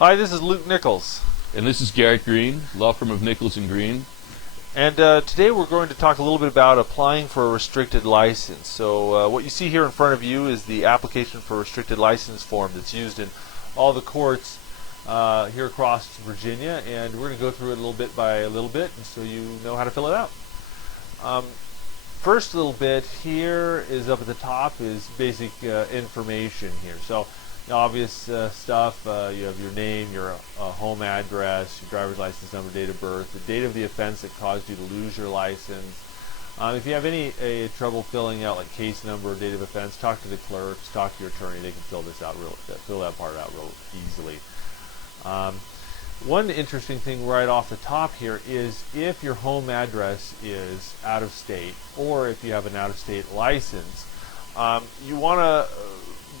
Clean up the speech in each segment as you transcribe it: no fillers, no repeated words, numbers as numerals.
Hi, this is Luke Nichols. And this is Garrett Green, law firm of Nichols and Green. And today we're going to talk a little bit about applying for a restricted license. So what you see here in front of you is the application for a restricted license form that's used in all the courts here across Virginia, and we're going to go through it a little bit by a little bit, and so you know how to fill it out. First little bit here is up at the top is basic information here. So obvious stuff, you have your name, your home address, your driver's license number, date of birth, the date of the offense that caused you to lose your license. If you have any trouble filling out like case number or date of offense, talk to the clerks, talk to your attorney. They can fill that part out real easily. One interesting thing right off the top here is if your home address is out of state, or if you have an out of state license, you want to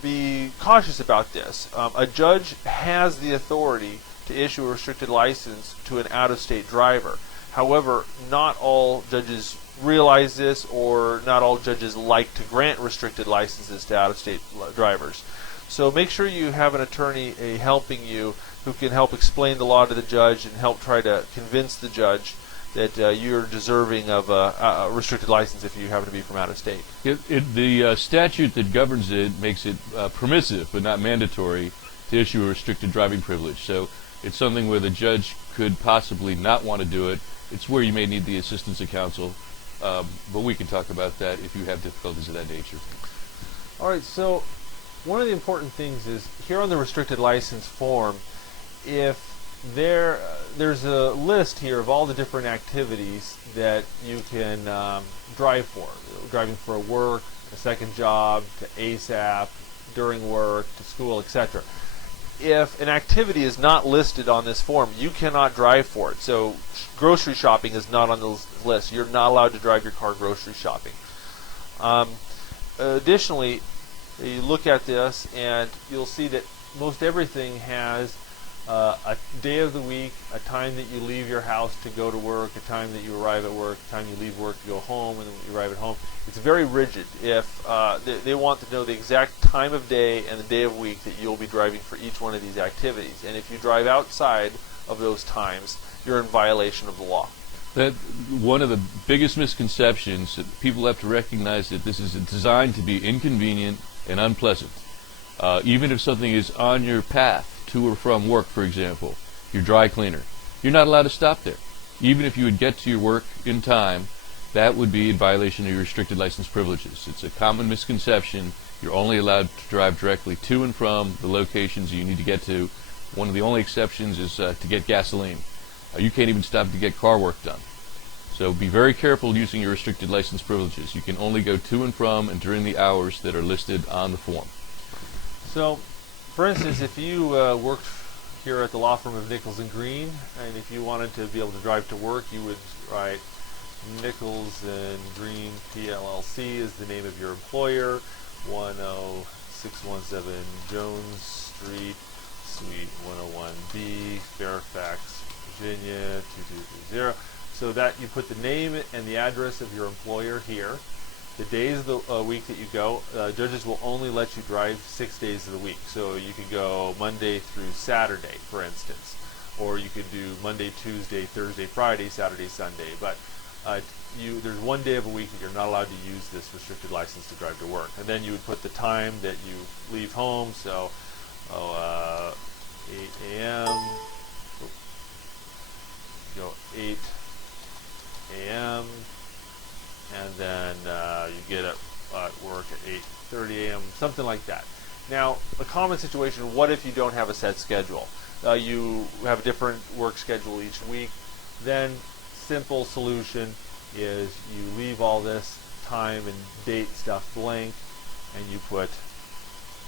be cautious about this. A judge has the authority to issue a restricted license to an out-of-state driver. However, not all judges realize this, or not all judges like to grant restricted licenses to out-of-state drivers. So make sure you have an attorney helping you who can help explain the law to the judge and help try to convince the judge that you're deserving of a restricted license if you happen to be from out of state. The statute that governs it makes it permissive but not mandatory to issue a restricted driving privilege. So it's something where the judge could possibly not want to do it. It's where you may need the assistance of counsel, but we can talk about that if you have difficulties of that nature. All right, so one of the important things is here on the restricted license form, if there's a list here of all the different activities that you can drive for. Driving for work, a second job, to ASAP, during work, to school, etc. If an activity is not listed on this form, you cannot drive for it. So grocery shopping is not on the list. You're not allowed to drive your car grocery shopping. Additionally, you look at this and you'll see that most everything has a day of the week, a time that you leave your house to go to work, a time that you arrive at work, a time you leave work to go home, and then you arrive at home. It's very rigid. If they want to know the exact time of day and the day of week that you'll be driving for each one of these activities. And if you drive outside of those times, you're in violation of the law. That one of the biggest misconceptions that people have to recognize that this is designed to be inconvenient and unpleasant. Even if something is on your path to or from work, for example, your dry cleaner, you're not allowed to stop there. Even if you would get to your work in time, that would be in violation of your restricted license privileges. It's a common misconception. You're only allowed to drive directly to and from the locations you need to get to. One of the only exceptions is to get gasoline. You can't even stop to get car work done. So be very careful using your restricted license privileges. You can only go to and from and during the hours that are listed on the form. So, for instance, if you worked here at the law firm of Nichols and Green, and if you wanted to be able to drive to work, you would write Nichols and Green PLLC is the name of your employer, 10617 Jones Street, Suite 101B, Fairfax, Virginia 2230. So that you put the name and the address of your employer here. The days of the week that you go, judges will only let you drive 6 days of the week. So you could go Monday through Saturday, for instance, or you could do Monday, Tuesday, Thursday, Friday, Saturday, Sunday. But there's one day of a week that you're not allowed to use this restricted license to drive to work. And then you would put the time that you leave home. So 8 a.m. Go 8 a.m. and then you get at work at 8:30 a.m., something like that. Now, a common situation, what if you don't have a set schedule? You have a different work schedule each week. Then, simple solution is you leave all this time and date stuff blank, and you put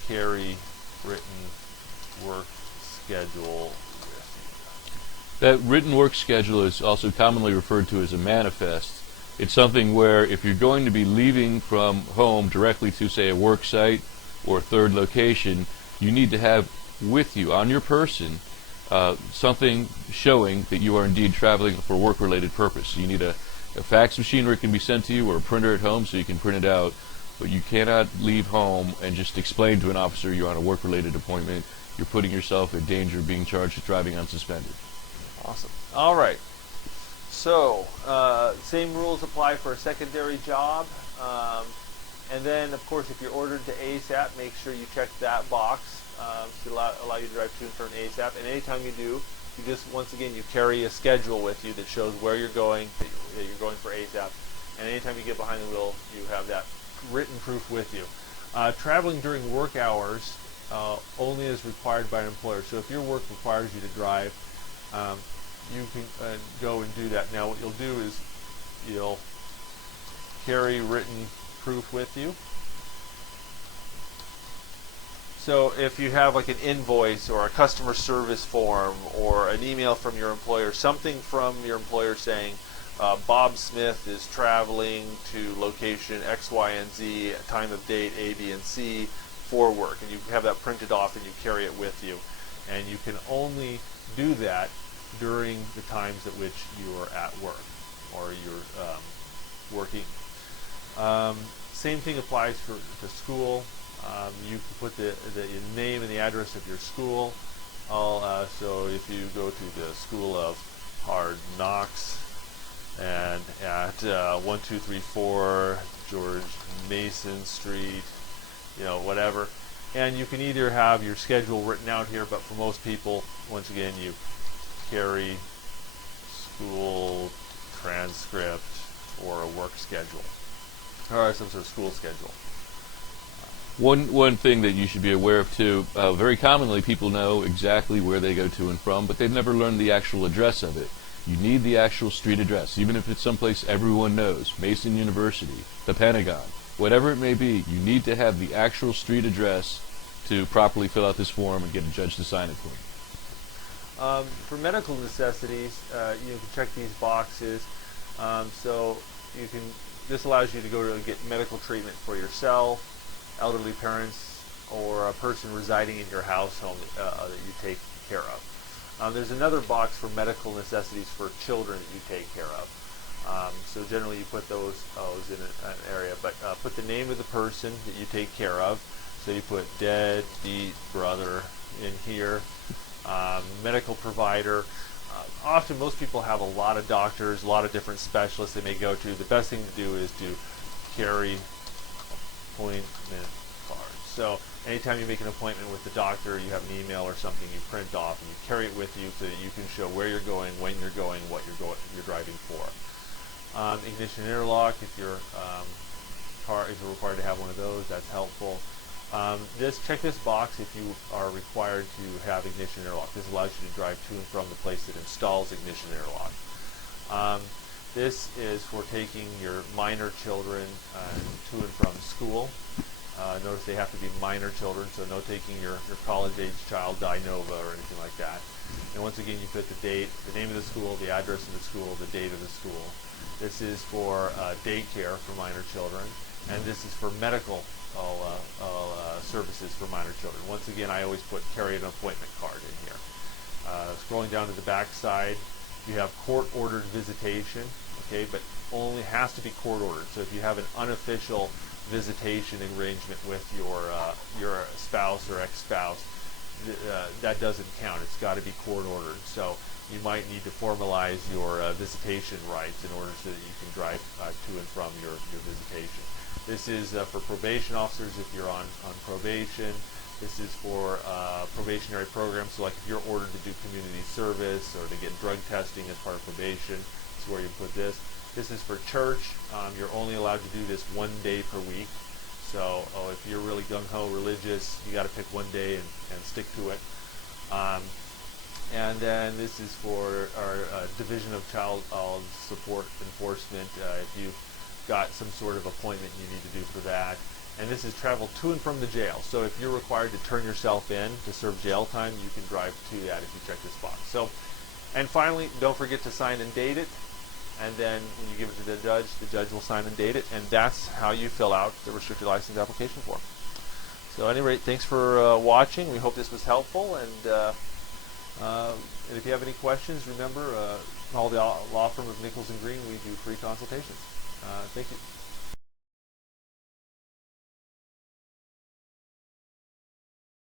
carry written work schedule. That written work schedule is also commonly referred to as a manifest. It's something where if you're going to be leaving from home directly to, say, a work site or a third location, you need to have with you on your person something showing that you are indeed traveling for a work-related purpose. You need a fax machine where it can be sent to you, or a printer at home so you can print it out. But you cannot leave home and just explain to an officer you're on a work-related appointment. you're putting yourself in danger of being charged with driving unsuspended. Awesome. All right. So, same rules apply for a secondary job. And then, of course, if you're ordered to ASAP, make sure you check that box to allow you to drive to and from ASAP. And anytime you do, you just, once again, you carry a schedule with you that shows where you're going, that you're going for ASAP. And anytime you get behind the wheel, you have that written proof with you. Traveling during work hours only is required by an employer. So if your work requires you to drive, you can go and do that. Now what you'll do is you'll carry written proof with you. So if you have like an invoice or a customer service form or an email from your employer, something from your employer saying Bob Smith is traveling to location X, Y, and Z, time of date A, B, and C for work, and you have that printed off and you carry it with you. And you can only do that during the times at which you are at work or you're working. Same thing applies to school. You can put the name and the address of your school. So if you go to the School of Hard Knocks and at 1234 George Mason Street, whatever. And you can either have your schedule written out here, but for most people, once again, you carry school transcript or a work schedule or some sort of school schedule. One thing that you should be aware of too, very commonly people know exactly where they go to and from, but they've never learned the actual address of it. You need the actual street address, even if it's someplace everyone knows, Mason University, the Pentagon, whatever it may be. You need to have the actual street address to properly fill out this form and get a judge to sign it for you. For medical necessities, you can check these boxes. So this allows you to go to get medical treatment for yourself, elderly parents, or a person residing in your household that you take care of. There's another box for medical necessities for children that you take care of. So generally you put those in an area, but put the name of the person that you take care of. So you put deadbeat brother in here, medical provider. Often most people have a lot of doctors, a lot of different specialists they may go to. The best thing to do is to carry appointment cards. So anytime you make an appointment with the doctor, you have an email or something you print off and you carry it with you so that you can show where you're going, when you're going, what you're driving for. Ignition interlock, if your car is required to have one of those, that's helpful. Check this box if you are required to have ignition interlock. This allows you to drive to and from the place that installs ignition interlock. This is for taking your minor children to and from school. Notice they have to be minor children, so no taking your college-age child di nova or anything like that. And once again, you put the date, the name of the school, the address of the school, the date of the school. This is for daycare for minor children, and this is for medical services for minor children. Once again, I always carry an appointment card in here. Scrolling down to the back side, you have court-ordered visitation, okay, but only has to be court-ordered. So if you have an unofficial visitation arrangement with your spouse or ex-spouse, that doesn't count. It's got to be court-ordered. So you might need to formalize your visitation rights in order so that you can drive to and from your visitation. This is for probation officers if you're on probation. This is for probationary programs. So like if you're ordered to do community service or to get drug testing as part of probation, this is where you put this. This is for church. You're only allowed to do this 1 day per week. So if you're really gung-ho religious, you got to pick 1 day and stick to it. And then this is for our Division of Child Support Enforcement. If you've got some sort of appointment you need to do for that. And this is travel to and from the jail. So if you're required to turn yourself in to serve jail time, you can drive to that if you check this box. So, and finally, don't forget to sign and date it. And then when you give it to the judge will sign and date it. And that's how you fill out the restricted license application form. So at any rate, thanks for watching. We hope this was helpful. And if you have any questions, remember, call the law firm of Nichols & Green. We do free consultations. Thank you.